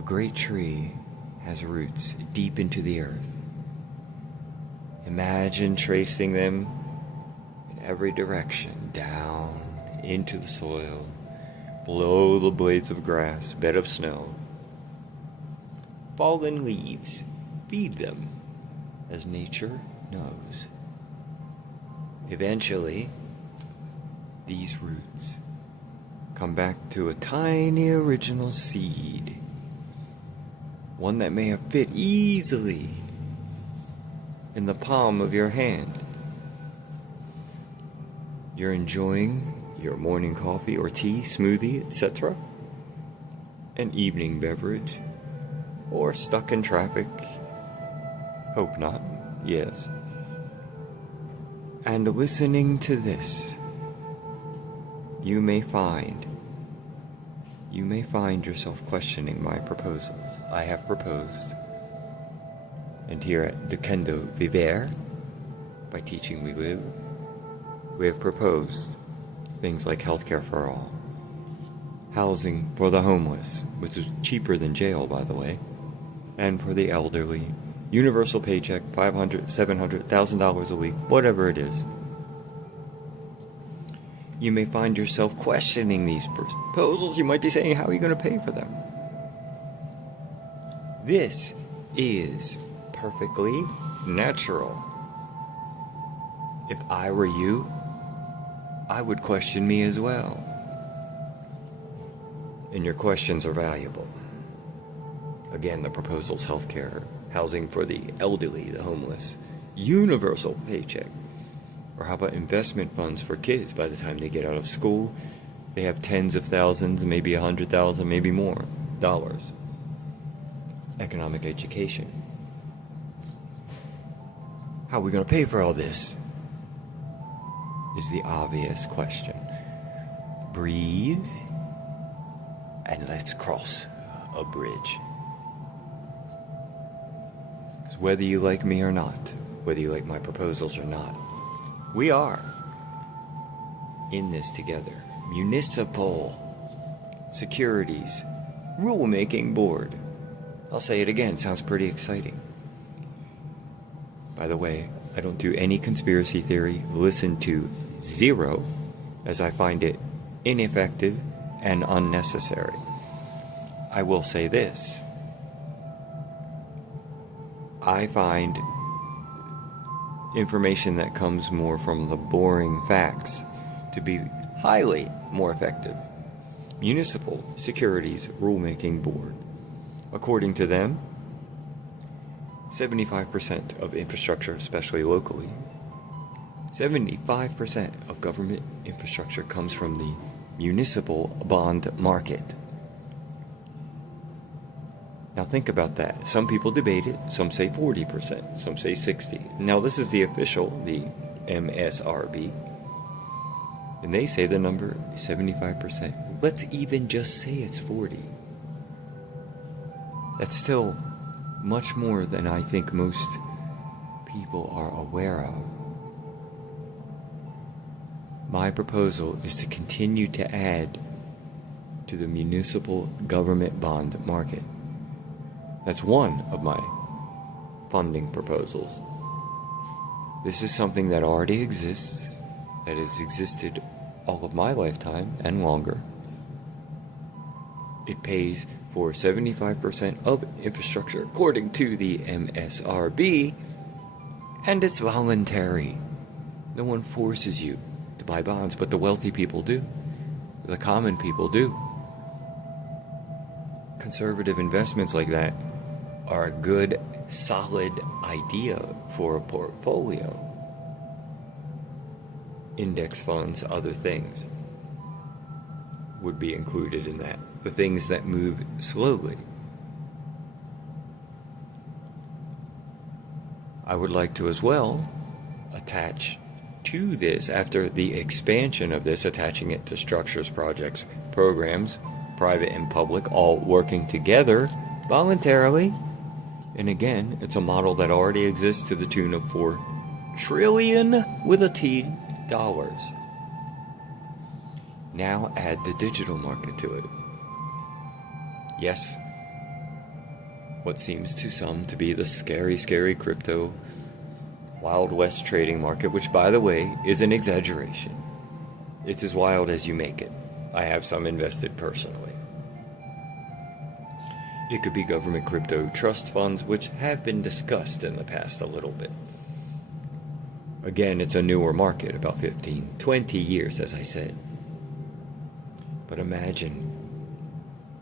A great tree has roots deep into the earth. Imagine tracing them in every direction, down into the soil, below the blades of grass, bed of snow. Fallen leaves, feed them, as nature knows. Eventually, these roots come back to a tiny original seed, one that may have fit easily in the palm of your hand. You're enjoying your morning coffee or tea, smoothie, etc., an evening beverage, or stuck in traffic. Hope not, yes. And listening to this, you may find yourself questioning my proposals. I have proposed, and here at Docendo Vivere, by Teaching We Live, we have proposed things like healthcare for all, housing for the homeless, which is cheaper than jail, by the way, and for the elderly, universal paycheck, $500, $700, $1,000 a week, whatever it is. You may find yourself questioning these proposals. You might be saying, how are you going to pay for them? This is perfectly natural. If I were you, I would question me as well. And your questions are valuable. Again, the proposal's healthcare, housing for the elderly, the homeless, universal paycheck. Or how about investment funds for kids? By the time they get out of school, they have tens of thousands, maybe 100,000, maybe more dollars. Economic education. How are we going to pay for all this? Is the obvious question. Breathe, and let's cross a bridge. Because whether you like me or not, whether you like my proposals or not, we are in this together. Municipal Securities Rulemaking Board. I'll say it again, sounds pretty exciting. By the way, I don't do any conspiracy theory. Listen to zero, as I find it ineffective and unnecessary. I will say this. I find information that comes more from the boring facts to be highly more effective. Municipal Securities Rulemaking Board. According to them, 75% of infrastructure, especially locally, 75% of government infrastructure comes from the municipal bond market. Now think about that. Some people debate it. Some say 40%. Some say 60%. Now this is the official, the MSRB. And they say the number is 75%. Let's even just say it's 40%. That's still much more than I think most people are aware of. My proposal is to continue to add to the municipal government bond market. That's one of my funding proposals. This is something that already exists, that has existed all of my lifetime and longer. It pays for 75% of infrastructure according to the MSRB, and it's voluntary. No one forces you to buy bonds, but the wealthy people do. The common people do. Conservative investments like that are a good, solid idea for a portfolio. Index funds, other things would be included in that. The things that move slowly. I would like to as well attach to this, after the expansion of this, attaching it to structures, projects, programs, private and public, all working together voluntarily. And again, it's a model that already exists to the tune of $4 trillion with a T dollars. Now add the digital market to it. Yes, what seems to some to be the scary, scary crypto Wild West trading market, which, by the way, is an exaggeration. It's as wild as you make it. I have some invested personally. It could be government crypto trust funds, which have been discussed in the past a little bit. Again, it's a newer market, about 15, 20 years, as I said. But imagine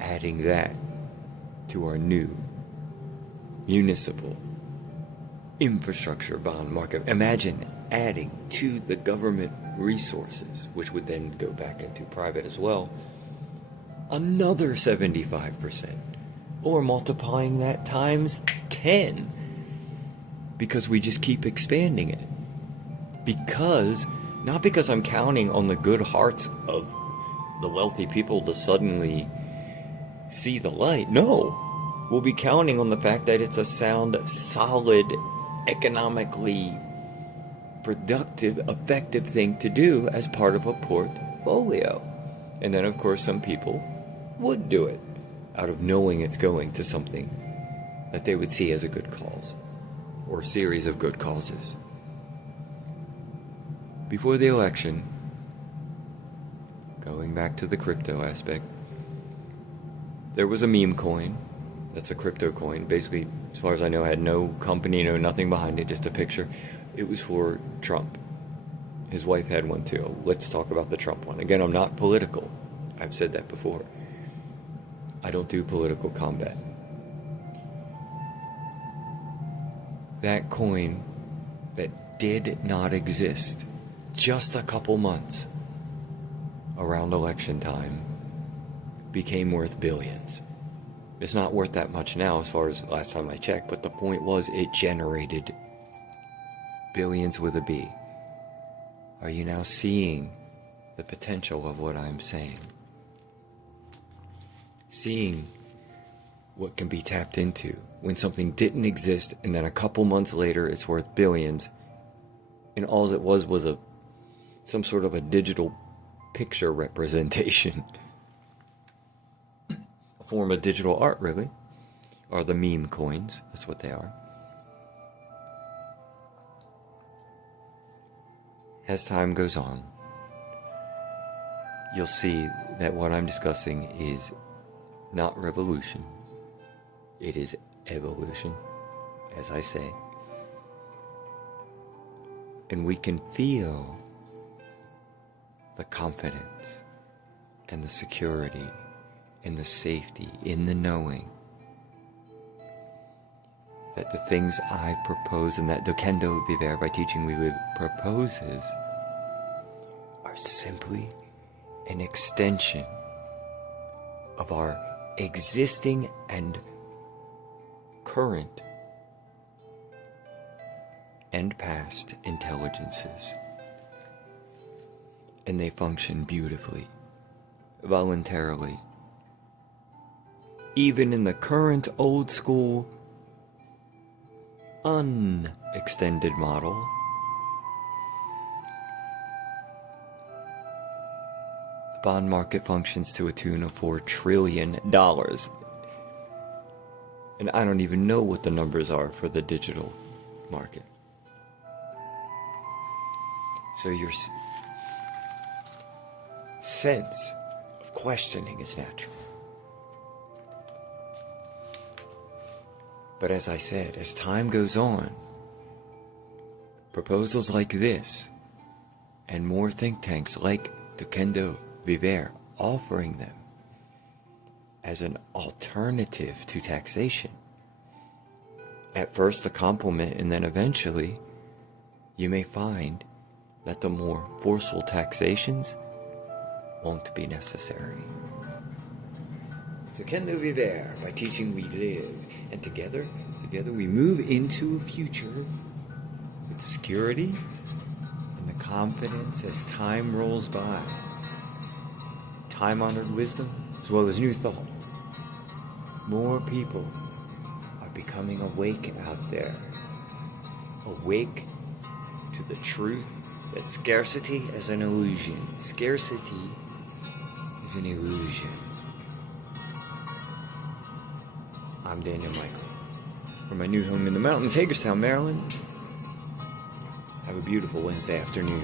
adding that to our new municipal infrastructure bond market. Imagine adding to the government resources, which would then go back into private as well, another 75%, or multiplying that times 10, because we just keep expanding it. Because, not because I'm counting on the good hearts of the wealthy people to suddenly see the light. No, we'll be counting on the fact that it's a sound, solid, economically productive, effective thing to do as part of a portfolio. And then, of course, some people would do it out of knowing it's going to something that they would see as a good cause, or a series of good causes. Before the election, going back to the crypto aspect, there was a meme coin. That's a crypto coin. Basically, as far as I know, had no company, no nothing behind it, just a picture. It was for Trump. His wife had one too. Let's talk about the Trump one. Again, I'm not political. I've said that before. I don't do political combat. That coin that did not exist just a couple months around election time became worth billions. It's not worth that much now as far as last time I checked, but the point was it generated billions with a B. Are you now seeing the potential of what I'm saying? Seeing what can be tapped into when something didn't exist and then a couple months later it's worth billions, and all it was some sort of a digital picture representation. A form of digital art, really. Are the meme coins. That's what they are. As time goes on, you'll see that what I'm discussing is not revolution. It is evolution, as I say. And we can feel the confidence and the security and the safety in the knowing that the things I propose and that Docendo Vivere, by teaching we live, proposes are simply an extension of our existing and current and past intelligences. And they function beautifully, voluntarily. Even in the current old school, unextended model, the bond market functions to a tune of $4 trillion. And I don't even know what the numbers are for the digital market. So your sense of questioning is natural. But as I said, as time goes on, proposals like this, and more think tanks like Docendo Vivere offering them as an alternative to taxation, at first a compliment, and then eventually you may find that the more forceful taxations won't be necessary. Docendo Vivere, by teaching we live, and together we move into a future with security and the confidence as time rolls by. Time-honored wisdom as well as new thought. More people are becoming awake out there. Awake to the truth that scarcity is an illusion. Scarcity is an illusion. I'm Daniel Michael. From my new home in the mountains, Hagerstown, Maryland. Have a beautiful Wednesday afternoon.